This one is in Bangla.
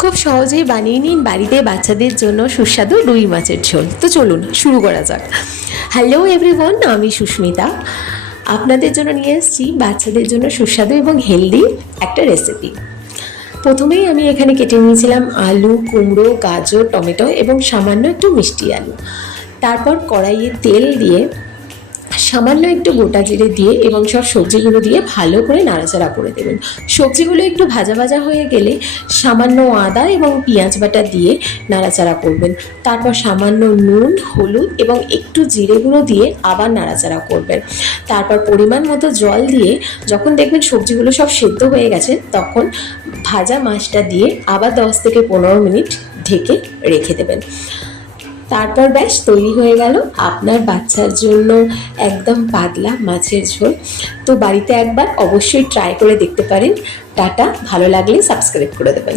খুব সহজেই বানিয়ে নিন বাড়িতে বাচ্চাদের জন্য সুস্বাদু রুই মাছের ঝোল। তো চলুন শুরু করা যাক। হ্যালো এভরিওয়ান, আমি সুস্মিতা আপনাদের জন্য নিয়ে এসেছি বাচ্চাদের জন্য সুস্বাদু এবং হেলদি একটা রেসিপি। প্রথমেই আমি এখানে কেটে নিয়েছিলাম আলু, কুমড়ো, গাজর, টমেটো এবং সামান্য একটু মিষ্টি আলু। তারপর কড়াইয়ে তেল দিয়ে সামান্য একটু গোটা জিরে দিয়ে এবং সব সবজিগুলো দিয়ে ভালো করে নাড়াচাড়া করে দেবেন। সবজিগুলো একটু ভাজা ভাজা হয়ে গেলে সামান্য আদা এবং পেঁয়াজ বাটা দিয়ে নাড়াচাড়া করবেন। তারপর সামান্য নুন, হলুদ এবং একটু জিরে গুঁড়ো দিয়ে আবার নাড়াচাড়া করবেন। তারপর পরিমাণ মতো জল দিয়ে যখন দেখবেন সবজিগুলো সব সেদ্ধ হয়ে গেছে তখন ভাজা মাছটা দিয়ে আবার 10 থেকে 15 মিনিট ঢেকে রেখে দেবেন। তারপর ব্যাস তৈরি হয়ে গেল আপনার বাচ্চার জন্য একদম পাতলা মাছের ঝোল। তো বাড়িতে একবার অবশ্যই ট্রাই করে দেখতে পারেন। টাটা, ভালো লাগলে সাবস্ক্রাইব করে দেবেন।